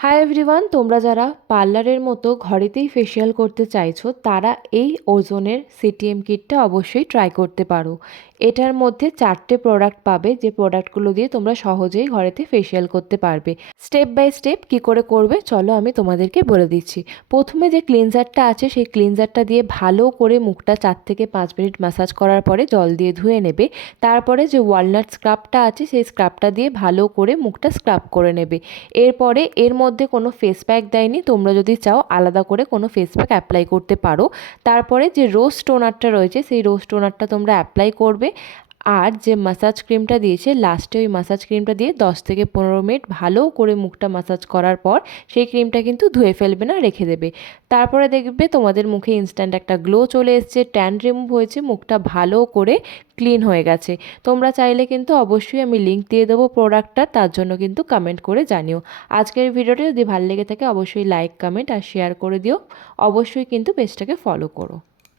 Hi everyone, তোমরা যারা পার্লারের মতো ঘরেতেই ফেসিয়াল করতে চাইছো তারা এই ওজোনের সিটিএম কিটটা অবশ্যই ট্রাই করতে পারো। এটার মধ্যে 4টে প্রোডাক্ট পাবে, যে প্রোডাক্টগুলো দিয়ে তোমরা সহজেই ঘরেতে ফেসিয়াল করতে পারবে। স্টেপ বাই স্টেপ কী করে করবে চলো আমি তোমাদেরকে বলে দিচ্ছি। প্রথমে যে ক্লিনজারটা আছে সেই ক্লিনজারটা দিয়ে ভালো করে মুখটা 4 থেকে 5 মিনিট ম্যাসাজ করার পরে জল দিয়ে ধুয়ে নেবে। তারপরে যে ওয়ালনাট স্ক্রাবটা আছে সেই স্ক্রাবটা দিয়ে ভালো করে মুখটা স্ক্রাব করে নেবে। এরপরে এর মধ্যে কোনো ফেস প্যাক দেয়নি, তোমরা যদি চাও আলাদা করে কোনো ফেস প্যাক অ্যাপ্লাই করতে পারো। তারপরে যে রোজ টোনারটা রয়েছে সেই রোজ টোনারটা তোমরা অ্যাপ্লাই করবে। আর যে মাসাজ ক্রিমটা দিয়েছে লাস্টে, ওই মাসাজ ক্রিমটা দিয়ে 10 থেকে 15 মিনিট ভালো করে মুখটা মাসাজ করার পর সেই ক্রিমটা কিন্তু ধুয়ে ফেলবে না, রেখে দেবে। তারপরে দেখবে তোমাদের মুখে ইনস্ট্যান্ট একটা গ্লো চলে এসছে, ট্যান রিমুভ হয়েছে, মুখটা ভালো করে ক্লিন হয়ে গেছে। তোমরা চাইলে কিন্তু অবশ্যই আমি লিঙ্ক দিয়ে দেবো প্রোডাক্টটা, তার জন্য কিন্তু কমেন্ট করে জানিও। আজকের ভিডিওটি যদি ভালো লেগে থাকে অবশ্যই লাইক, কমেন্ট আর শেয়ার করে দিও। অবশ্যই কিন্তু পেজটাকে ফলো করো।